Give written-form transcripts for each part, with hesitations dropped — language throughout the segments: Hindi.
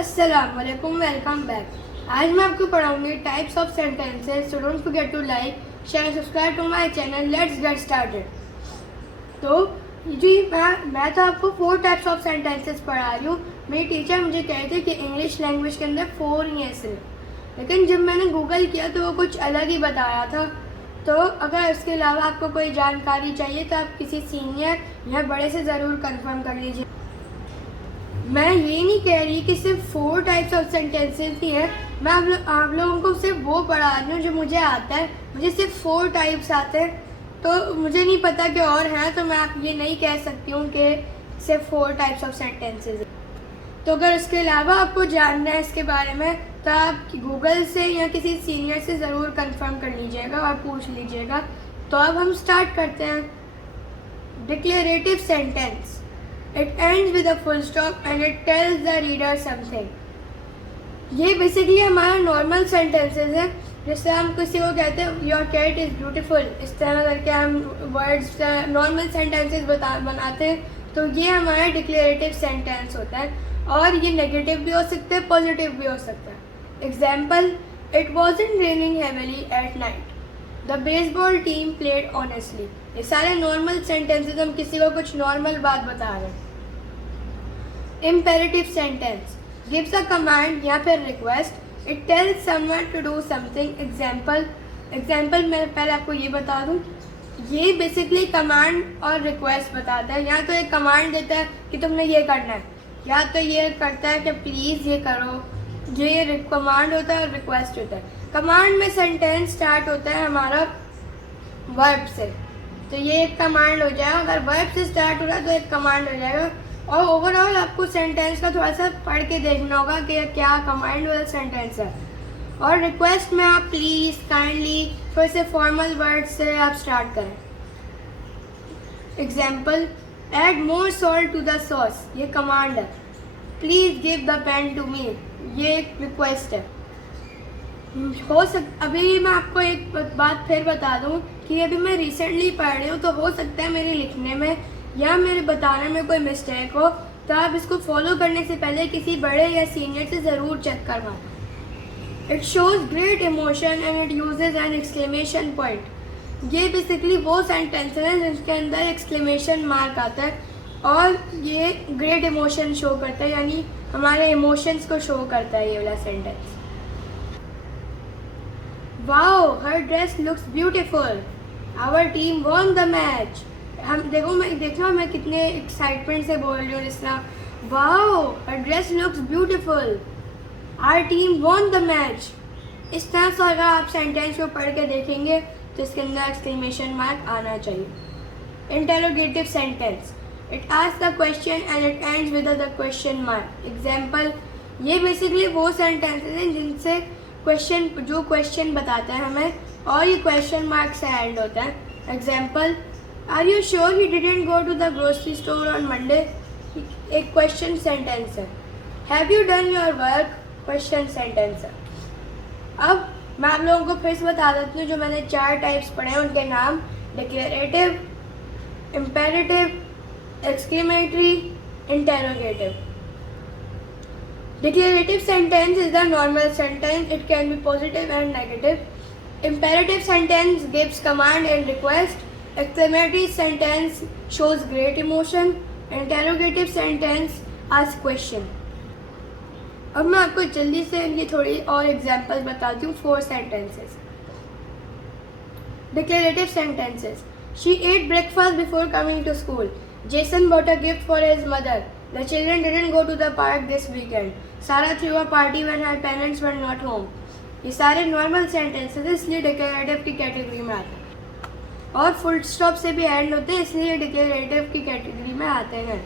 अस्सलाम वालेकुम, वेलकम बैक। आज मैं आपको पढ़ाऊंगी types of sentences. So don't forget to like share subscribe to my channel. Let's get started. तो जी मैं तो आपको 4 टाइप्स ऑफ सेंटेंसेस पढ़ा रही हूँ। मेरी टीचर मुझे कह रही थी कि इंग्लिश लैंग्वेज के अंदर 4 ही हैं सिर्फ, लेकिन जब मैंने गूगल किया तो वो कुछ अलग ही बता रहा था। तो अगर इसके अलावा आपको कोई जानकारी चाहिए तो आप किसी सीनियर या बड़े से ज़रूर कंफर्म कर लीजिए। मैं ये नहीं कह रही कि सिर्फ 4 टाइप्स ऑफ सेंटेंसेस ही हैं। मैं आप लोगों को सिर्फ वो पढ़ा रही हूँ जो मुझे आता है। मुझे सिर्फ 4 टाइप्स आते हैं, तो मुझे नहीं पता कि और हैं, तो मैं आप ये नहीं कह सकती हूँ कि सिर्फ 4 टाइप्स ऑफ सेंटेंसेस हैं। तो अगर इसके अलावा आपको जानना है इसके बारे में तो आप गूगल से या किसी सीनियर से ज़रूर कंफर्म कर लीजिएगा और पूछ लीजिएगा। तो अब हम स्टार्ट करते हैं। Declarative sentence, it ends with a full stop and it tells the reader something। ये बेसिकली हमारा नॉर्मल सेंटेंसेस है। जैसे हम किसी को कहते हैं योर कैट इज़ ब्यूटीफुल, इस तरह करके हम वर्ड्स नॉर्मल सेंटेंसेस बनाते हैं। तो ये हमारा डिक्लेरेटिव सेंटेंस होता है, और ये नेगेटिव भी हो सकता है, पॉजिटिव भी हो सकता है। Example, it wasn't raining heavily at night, the baseball team played honestly. ये सारे नॉर्मल सेंटेंसेस, हम किसी को कुछ नॉर्मल बात बता रहे हैं। Imperative sentence gives a command या फिर request, it tells someone to do something. Example मैं पहले आपको ये बता दूँ, ये बेसिकली कमांड और रिक्वेस्ट बताता है। या तो एक कमांड देता है कि तुमने ये करना है, या तो ये करता है कि प्लीज़ ये करो। ये कमांड होता है और रिक्वेस्ट होता है। कमांड में सेंटेंस स्टार्ट होता है हमारा वर्ब से, तो ये एक कमांड हो जाएगा। अगर वर्ब से स्टार्ट हो रहा है तो एक कमांड हो जाएगा। और ओवरऑल आपको सेंटेंस का थोड़ा सा पढ़ के देखना होगा कि क्या कमांड वाला सेंटेंस है। और रिक्वेस्ट में आप प्लीज़, काइंडली, थोड़े से फॉर्मल वर्ड से आप स्टार्ट करें। Example, add more salt to the sauce, ये कमांड है। Please give the pen to me, ये एक रिक्वेस्ट है। अभी मैं आपको एक बात फिर बता दूं कि अभी मैं रिसेंटली पढ़ रही हूँ, तो हो सकता है मेरे लिखने में या मेरे बताने में कोई मिस्टेक हो, तो आप इसको फॉलो करने से पहले किसी बड़े या सीनियर से ज़रूर चेक करवाएं। It shows great emotion and it uses an exclamation point. ये बेसिकली वो सेंटेंस है जिसके अंदर एक्सक्लेमेशन मार्क आता है, और ये ग्रेट इमोशन शो करता है, यानी हमारे इमोशंस को शो करता है ये वाला sentence. Wow, her dress looks beautiful, our team won the match. हम देखो मैं कितने एक्साइटमेंट से बोल रही हूँ। जिस तरह wow, her dress looks beautiful, our team won the match. इस तरह से अगर आप सेंटेंस को पढ़ के देखेंगे तो इसके अंदर एक्सक्लेमेशन मार्क आना चाहिए। Interrogative sentence, it asks the question and it ends with the question mark. Example, ये बेसिकली वो सेंटेंसेस हैं जिनसे जो क्वेश्चन बताता है हमें, और ये क्वेश्चन मार्क से एंड होता है। Example, are you sure he didn't go to the grocery store on Monday, एक क्वेश्चन सेंटेंस है। Have you done your work, question sentence है। अब मैं आप लोगों को फिर से बता देती हूँ जो मैंने 4 टाइप्स पढ़े हैं उनके नाम। Declarative, imperative, exclamatory, interrogative. Declarative sentence is the normal sentence. It can be positive and negative. Imperative sentence gives command and request. Exclamatory sentence shows great emotion. Interrogative sentence asks question. अब मैं आपको जल्दी से इनकी थोड़ी और एग्जाम्पल्स बताती हूँ। 4 sentences. Declarative sentences. She ate breakfast before coming to school. Jason bought a gift for his mother. The children didn't go to the park this weekend. Sarah threw a party when her parents were not home. ये सारे नॉर्मल सेंटेंसेस इसलिए डिक्लेरेटिव की कैटेगरी में आते हैं, और फुल स्टॉप से भी एंड होते हैं इसलिए डिक्लेरेटिव की कैटेगरी में आते हैं।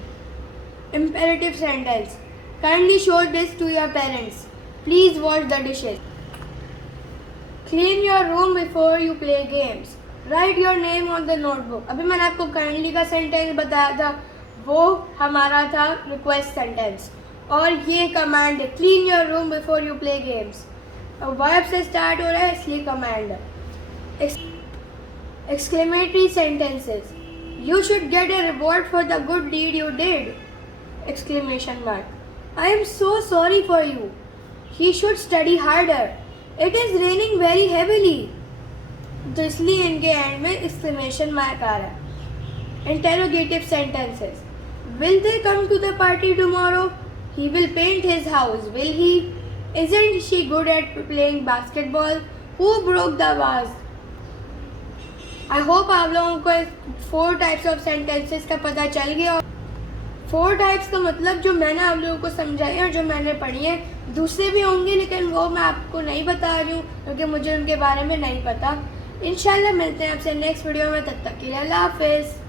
Imperative sentence, kindly show this to your parents, please wash the dishes, clean your room before you play games, write your name on the notebook. अभी मैंने आपको काइंडली का सेंटेंस बताया था, वो हमारा था रिक्वेस्ट सेंटेंस, और ये कमांड है, clean your room before you play games. Verb से स्टार्ट हो रहा है इसलिए कमांड है। Exclamatory sentences, you should get A reward for the good did you did, exclamation mark. I am so sorry for you. He should study harder. It is raining very heavily. तो इसलिए इनके एंड में एक्सक्लेमेशन मार्क आ रहा है. Interrogative sentences. Will they come to the party tomorrow? He will paint his house, will he? Isn't she good at playing basketball? Who broke the vase? I hope आप लोगों को 4 टाइप्स ऑफ सेंटेंसेस का पता चल गया. 4 टाइप्स का मतलब जो मैंने आप लोगों को समझाई और जो मैंने पढ़ी है. दूसरे भी होंगे लेकिन वो मैं आपको नहीं बता रही हूँ क्योंकि मुझे उनके बारे में नहीं पता. इंशाल्लाह मिलते हैं आपसे नेक्स्ट वीडियो में. तब तक के लिए अल्लाह हाफिज़.